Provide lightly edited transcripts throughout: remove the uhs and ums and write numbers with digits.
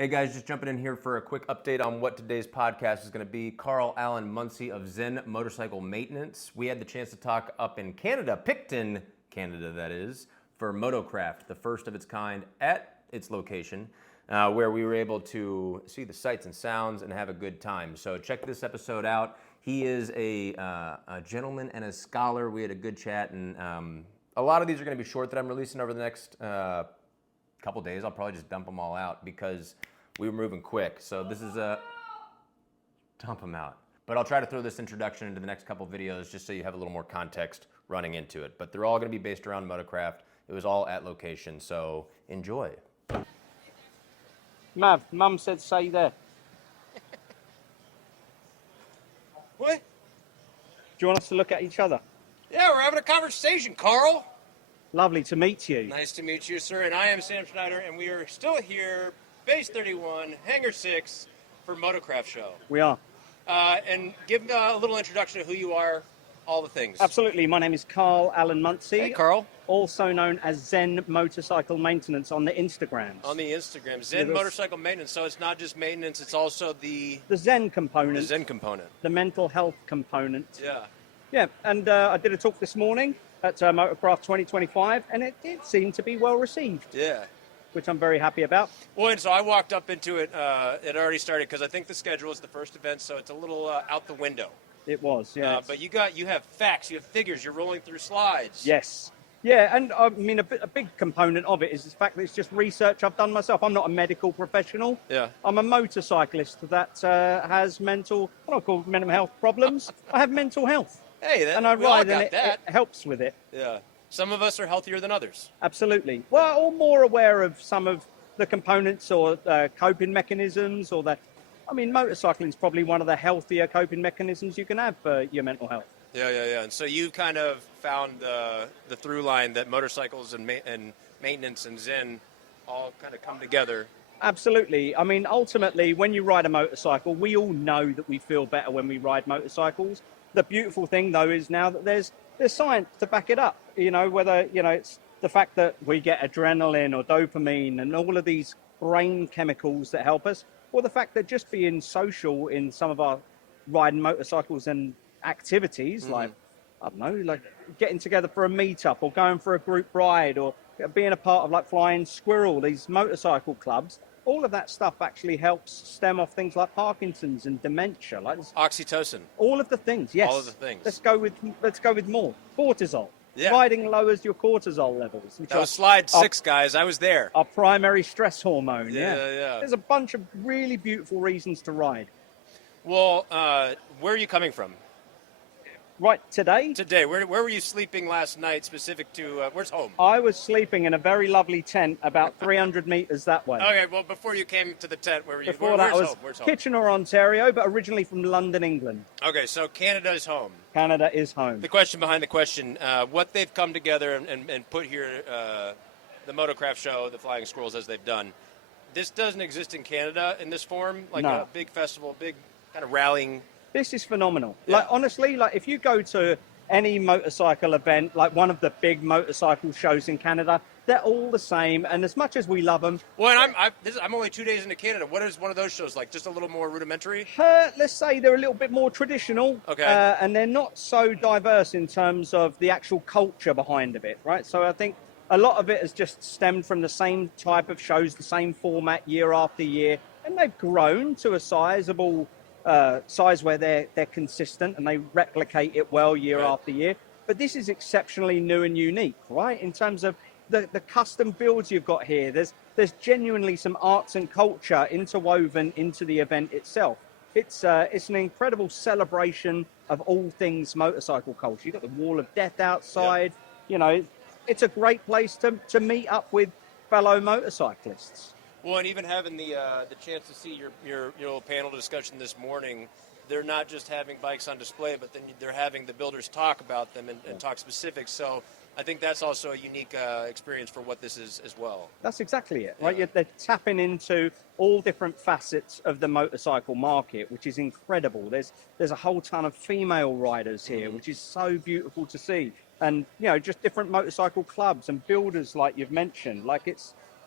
Hey guys, just jumping in here for a quick update on what today's podcast is going to be. Karl Allen-Muncey of Zen Motorcycle Maintenance. We had the chance to talk up in Canada, Picton, Canada that is, for MotoCraft, the first of its kind at its location, where we were able to see the sights and sounds and have a good time. So check this episode out. He is a gentleman and a scholar. We had a good chat, and a lot of these are going to be short that I'm releasing over the next couple days. I'll probably just dump them all out because we were moving quick. So this is a dump them out. But I'll try to throw this introduction into the next couple videos just so you have a little more context running into it. But they're all going to be based around MotoCraft. It was all at location, so enjoy. Mav, Mum said say there. What? Do you want us to look at each other? Yeah, we're having a conversation, Carl. Lovely to meet you. Nice to meet you, sir. And I am Sam Schneider, and we are still here, Base 31, Hangar 6, for MotoCraft Show. We are. And give a little introduction to who you are, all the things. Absolutely. My name is Karl Allen-Muncey. Hey, Carl. Also known as Zen Motorcycle Maintenance on the Instagrams. On the Instagram. Zen Motorcycle Maintenance. So it's not just maintenance, it's also the Zen component. The Zen component. The mental health component. Yeah. Yeah, and I did a talk this morning at MotoCraft 2025, and it seemed to be well received. Yeah. Which I'm very happy about. Well, and so I walked up into it. It already started because I think the schedule is the first event, so it's a little out the window. It was, yeah. But you have facts, you have figures, you're rolling through slides. Yes. Yeah, and I mean, a big component of it is the fact that it's just research I've done myself. I'm not a medical professional. Yeah. I'm a motorcyclist that has mental health problems. I have mental health. Hey, and I we all ride, got and that. it helps with it. Yeah. Some of us are healthier than others. Absolutely. Well, or more aware of some of the components or coping mechanisms, or I mean, motorcycling is probably one of the healthier coping mechanisms you can have for your mental health. Yeah. And so you kind of found the through line that motorcycles and maintenance and Zen all kind of come together. Absolutely. I mean, ultimately, when you ride a motorcycle, we all know that we feel better when we ride motorcycles. The beautiful thing, though, is now that there's science to back it up. You know, whether, it's the fact that we get adrenaline or dopamine and all of these brain chemicals that help us, or the fact that just being social in some of our riding motorcycles and activities, like, I don't know, like getting together for a meetup or going for a group ride or being a part of like Flying Squirrel, these motorcycle clubs, all of that stuff actually helps stem off things like Parkinson's and dementia, like oxytocin. All of the things, yes. All of the things. Let's go with more. Cortisol. Yeah. Riding lowers your cortisol levels. That was slide 6, guys. I was there. Our primary stress hormone. Yeah. There's a bunch of really beautiful reasons to ride. Well, where are you coming from? Right, today? Today. Where were you sleeping last night, specific to, where's home? I was sleeping in a very lovely tent about 300 meters that way. Okay, well, before you came to the tent, where were you? Before that, I was Where's home? Kitchener, Ontario, but originally from London, England. Okay, so Canada is home. Canada is home. The question behind the question, what they've come together and put here, the MotoCraft Show, the Flying Squirrels, as they've done, this doesn't exist in Canada in this form, like a big festival, big kind of rallying. This is phenomenal. Yeah. Like, honestly, like if you go to any motorcycle event, like one of the big motorcycle shows in Canada, they're all the same. And as much as we love them... Well, and I'm only 2 days into Canada. What is one of those shows like? Just a little more rudimentary? Let's say they're a little bit more traditional. Okay. And they're not so diverse in terms of the actual culture behind of it, right? So I think a lot of it has just stemmed from the same type of shows, the same format year after year. And they've grown to a sizable... size where they're consistent and they replicate it well year after year. But this is exceptionally new and unique, right? In terms of the custom builds you've got here, there's genuinely some arts and culture interwoven into the event itself. It's an incredible celebration of all things motorcycle culture. You've got the Wall of Death outside. You know, it's a great place to meet up with fellow motorcyclists. Well, and even having the chance to see your little panel discussion this morning, they're not just having bikes on display, but then they're having the builders talk about them and talk specifics. So I think that's also a unique experience for what this is as well. That's exactly it, right? They're tapping into all different facets of the motorcycle market, which is incredible. There's a whole ton of female riders here, which is so beautiful to see. And, just different motorcycle clubs and builders like you've mentioned. Like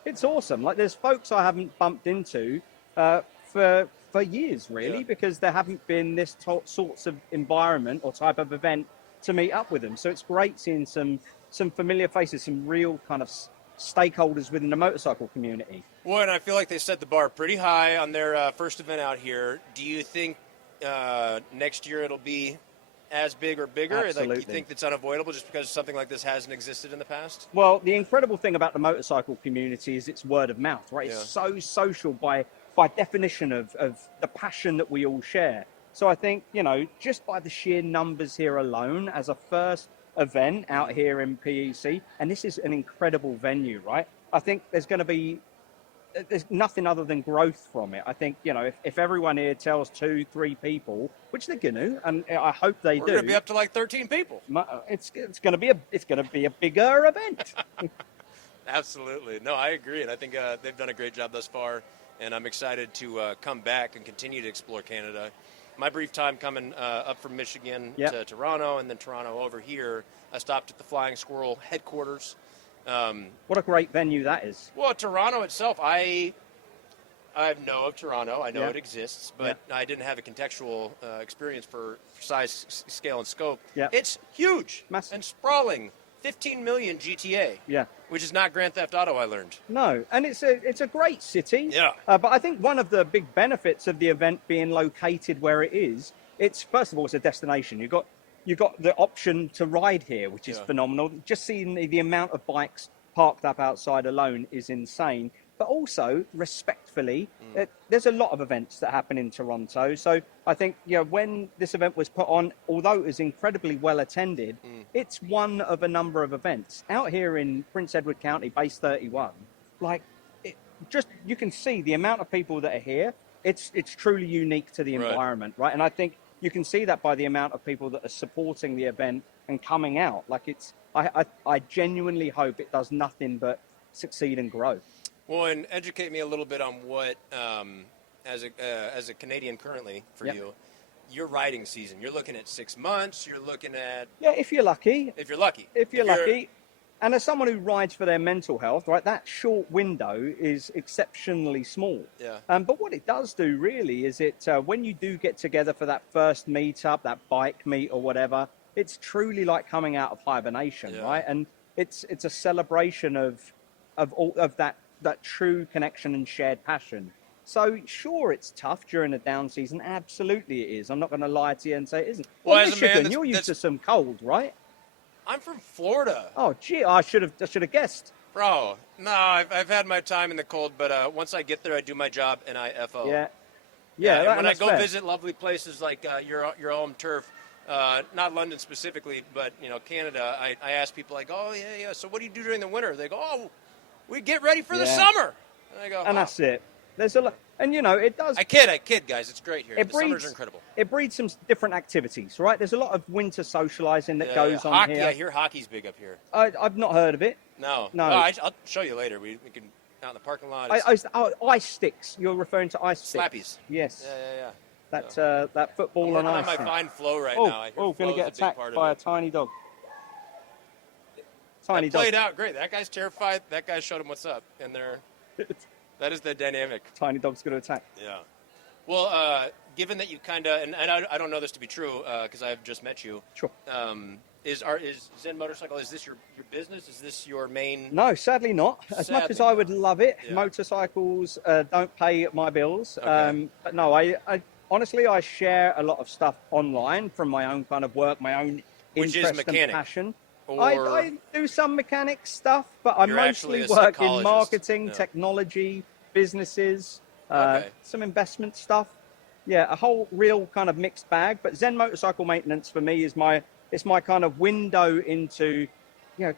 It's awesome. Like, there's folks I haven't bumped into for years, really, because there haven't been this sorts of environment or type of event to meet up with them. So it's great seeing some familiar faces, some real kind of stakeholders within the motorcycle community. Well, and I feel like they set the bar pretty high on their first event out here. Do you think next year it'll be as big or bigger? Absolutely. Like, do you think it's unavoidable just because something like this hasn't existed in the past? Well, the incredible thing about the motorcycle community is it's word of mouth, right? Yeah. It's so social by definition of the passion that we all share. So I think, just by the sheer numbers here alone, as a first event out here in PEC, and this is an incredible venue, right? I think there's nothing other than growth from it. I think, if everyone here tells 2-3 people, which they're going to, and I hope they We're do. going to be up to like 13 people. It's going to be a bigger event. Absolutely. No, I agree. And I think they've done a great job thus far. And I'm excited to come back and continue to explore Canada. My brief time coming up from Michigan to Toronto, and then Toronto over here, I stopped at the Flying Squirrel headquarters. What a great venue that is. Well, Toronto itself, I know of Toronto. I know it exists, but I didn't have a contextual experience for size, scale, and scope. Yeah. It's huge. Massive. And sprawling. 15 million GTA. Yeah. Which is not Grand Theft Auto, I learned. No, and it's a great city. Yeah. But I think one of the big benefits of the event being located where it is, it's first of all, it's a destination. You've got the option to ride here, which is phenomenal. Just seeing the amount of bikes parked up outside alone is insane. But also, respectfully, there's a lot of events that happen in Toronto. So I think, when this event was put on, although it was incredibly well attended, it's one of a number of events. Out here in Prince Edward County, base 31, you can see the amount of people that are here. It's truly unique to the environment, right? And I think you can see that by the amount of people that are supporting the event and coming out. I genuinely hope it does nothing but succeed and grow. Well, and educate me a little bit on what, as a Canadian currently for you, your riding season. You're looking at 6 months. You're looking at if you're lucky. If you're lucky. And as someone who rides for their mental health, right, that short window is exceptionally small. Yeah. But what it does do really is when you do get together for that first meetup, that bike meet or whatever, it's truly like coming out of hibernation, right? And it's a celebration of that true connection and shared passion. So sure, it's tough during the down season. Absolutely, it is. I'm not going to lie to you and say it isn't. Well, Michigan, you're used to some cold, right? I'm from Florida. Oh, gee, I should have guessed. Bro, no, I've had my time in the cold, but once I get there, I do my job and I FO. Yeah. And when I go fair. visit lovely places like your home turf, not London specifically, but Canada, I ask people like, oh yeah. So what do you do during the winter? They go, oh, we get ready for the summer. And I go, and that's it. There's a lot, and it does. I kid, guys. It's great here. The summers are incredible. It breeds some different activities, right? There's a lot of winter socializing that goes on hockey, here. I hear hockey's big up here. I've not heard of it. No. I'll show you later. We can out in the parking lot. Ice sticks. You're referring to ice sticks. Slappies. Yes. Yeah. That football I'm and working ice. on my fine flow right Oh, now. I hear going to flow's get a big attacked part by a of it. tiny dog. That played out great. That guy's terrified. That guy showed him what's up, and that is the dynamic. Tiny dog's going to attack. Yeah. Well, given that you kind of, and I don't know this to be true because I've just met you. Sure. Is Zen Motorcycle? Is this your business? Is this your main? No, sadly not. As much as I would love it, motorcycles don't pay my bills. Okay. But no, I honestly I share a lot of stuff online from my own kind of work, my own interest and passion. I do some mechanic stuff, but I mostly work in marketing, technology, businesses, some investment stuff. Yeah, a whole real kind of mixed bag. But Zen Motorcycle Maintenance for me is my kind of window into,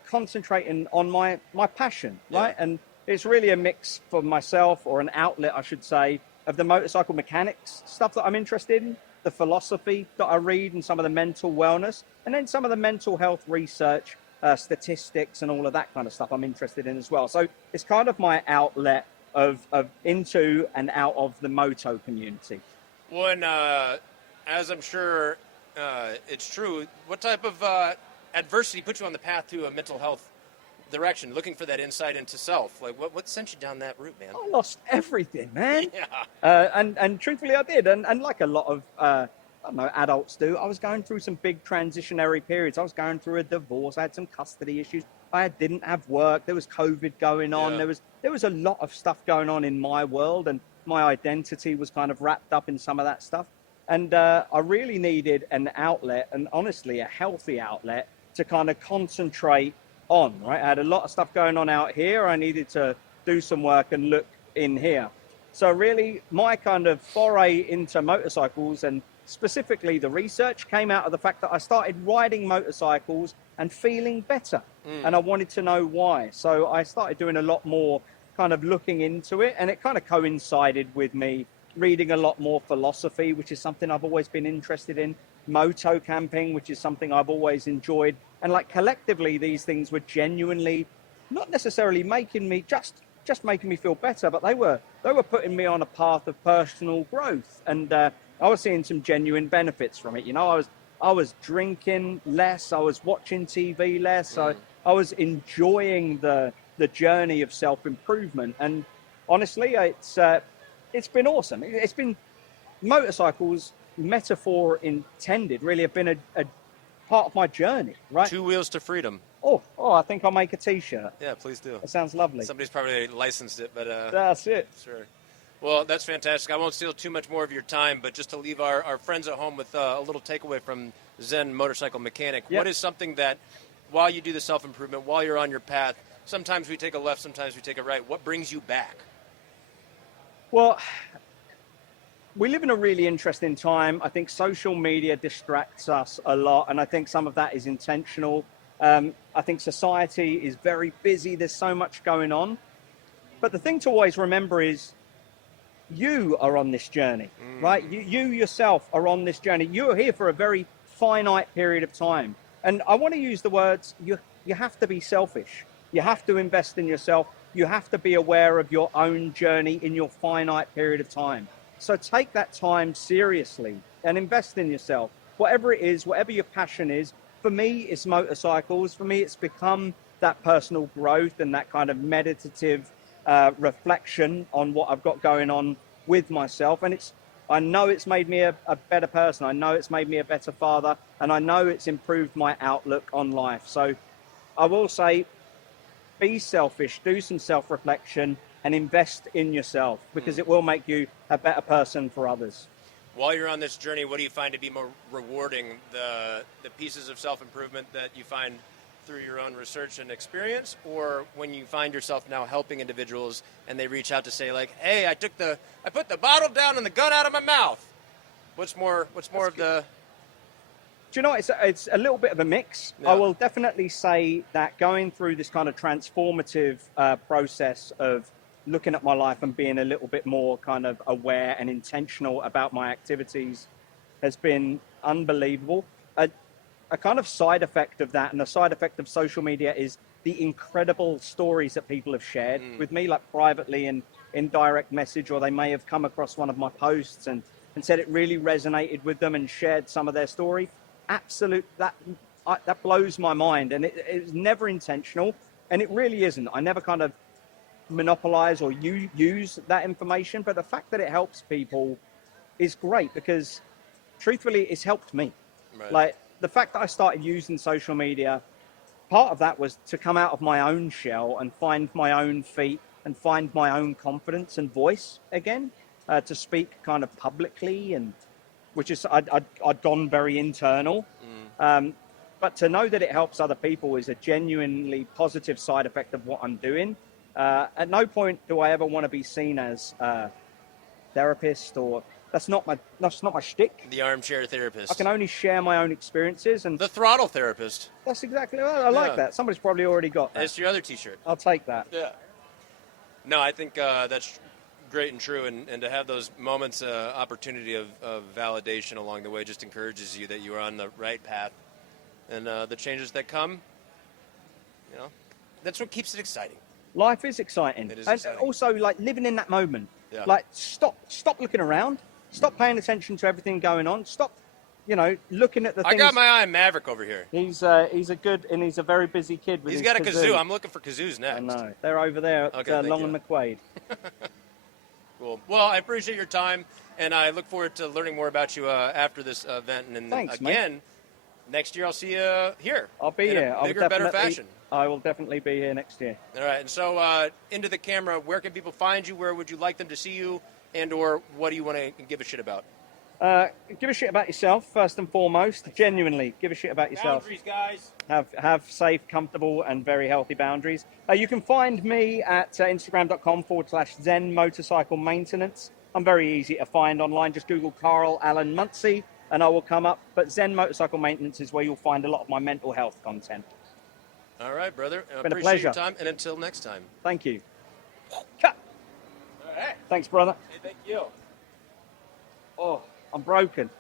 concentrating on my passion, right? And it's really a mix for myself, or an outlet, I should say, of the motorcycle mechanics stuff that I'm interested in, the philosophy that I read, and some of the mental wellness, and then some of the mental health research, statistics, and all of that kind of stuff I'm interested in as well. So it's kind of my outlet of into and out of the moto community. Well, and as I'm sure it's true, what type of adversity put you on the path to a mental health direction, looking for that insight into self. Like, what sent you down that route, man? I lost everything, man. Yeah. And truthfully, I did. And like a lot of, I don't know, adults do, I was going through some big transitionary periods. I was going through a divorce. I had some custody issues. I didn't have work. There was COVID going on. Yeah. There was a lot of stuff going on in my world, and my identity was kind of wrapped up in some of that stuff. And I really needed an outlet, and honestly, a healthy outlet to kind of concentrate on, right? I had a lot of stuff going on out here. I needed to do some work and look in here. So really, my kind of foray into motorcycles, and specifically the research, came out of the fact that I started riding motorcycles and feeling better. And I wanted to know why. So I started doing a lot more kind of looking into it, and it kind of coincided with me reading a lot more philosophy, which is something I've always been interested in, moto camping, which is something I've always enjoyed. And like collectively, these things were genuinely not necessarily making me just making me feel better, but they were putting me on a path of personal growth. And I was seeing some genuine benefits from it. You know, I was drinking less, I was watching TV less, I was enjoying the journey of self-improvement. And honestly, it's been awesome. It's been motorcycles, metaphor intended, really have been a part of my journey, right? 2 wheels to freedom. Oh, I think I'll make a t-shirt. Yeah, please do. That sounds lovely. Somebody's probably licensed it, but that's it. Sure. Well, that's fantastic. I won't steal too much more of your time, but just to leave our friends at home with a little takeaway from Zen Motorcycle Mechanic, Yep. What is something that, while you do the self-improvement, while you're on your path, sometimes we take a left, sometimes we take a right, what brings you back? Well, we live in a really interesting time. I think social media distracts us a lot, and I think some of that is intentional. I think society is very busy. There's so much going on. But the thing to always remember is you are on this journey, right? You yourself are on this journey. You are here for a very finite period of time. And I want to use the words, you have to be selfish. You have to invest in yourself. You have to be aware of your own journey in your finite period of time. So take that time seriously and invest in yourself. Whatever it is, whatever your passion is. For me, it's motorcycles. For me, it's become that personal growth and that kind of meditative reflection on what I've got going on with myself. And I know it's made me a better person. I know it's made me a better father. And I know it's improved my outlook on life. So I will say, be selfish, do some self-reflection, and invest in yourself, because it will make you a better person for others. While you're on this journey, what do you find to be more rewarding? The pieces of self-improvement that you find through your own research and experience, or when you find yourself now helping individuals and they reach out to say, like, hey, I put the bottle down and the gun out of my mouth. What's more of the... Do you know, it's a little bit of a mix. Yeah. I will definitely say that going through this kind of transformative process of looking at my life and being a little bit more kind of aware and intentional about my activities has been unbelievable. A kind of side effect of that, and a side effect of social media, is the incredible stories that people have shared with me, like privately and in direct message, or they may have come across one of my posts and said it really resonated with them and shared some of their story. That blows my mind, and it's never intentional, and it really isn't. I never kind of monopolize or use that information, but the fact that it helps people is great, because truthfully, it's helped me. Right. Like, the fact that I started using social media, part of that was to come out of my own shell and find my own feet and find my own confidence and voice again, to speak kind of publicly, and which is, I'd gone very internal. But to know that it helps other people is a genuinely positive side effect of what I'm doing. At no point do I ever want to be seen as a therapist, or that's not my shtick. The armchair therapist. I can only share my own experiences, and The throttle therapist. that's exactly. I like that. Somebody's probably already got that. That's your other T-shirt. I'll take that. Yeah. No, I think that's great and true, and to have those moments, opportunity of validation along the way just encourages you that you are on the right path, and the changes that come, that's what keeps it exciting. Life is exciting. It is And exciting. also, like, living in that moment. Yeah. Like, stop looking around. Stop paying attention to everything going on. Stop looking at the things. I got my eye on Maverick over here. He's a good, and he's a very busy kid with He's his got a kazoo. I'm looking for kazoos next. I know. They're over there at Long and McQuaid. Cool. Well, I appreciate your time, and I look forward to learning more about you after this event. And Thanks, again, mate. next year I'll see you here. I'll be here. In a bigger, better fashion. I will definitely be here next year. All right. And so, into the camera, where can people find you? Where would you like them to see you? And/or what do you want to give a shit about? Give a shit about yourself, first and foremost. Genuinely, give a shit about yourself. Boundaries, guys. Have safe, comfortable, and very healthy boundaries. You can find me at Instagram.com/Zen Motorcycle Maintenance. I'm very easy to find online. Just Google Karl Allen-Muncey and I will come up. But Zen Motorcycle Maintenance is where you'll find a lot of my mental health content. All right, brother. It's been a appreciate pleasure. your time, and until next time. Thank you. Cut. All right. Thanks, brother. Hey, thank you. Oh, I'm broken.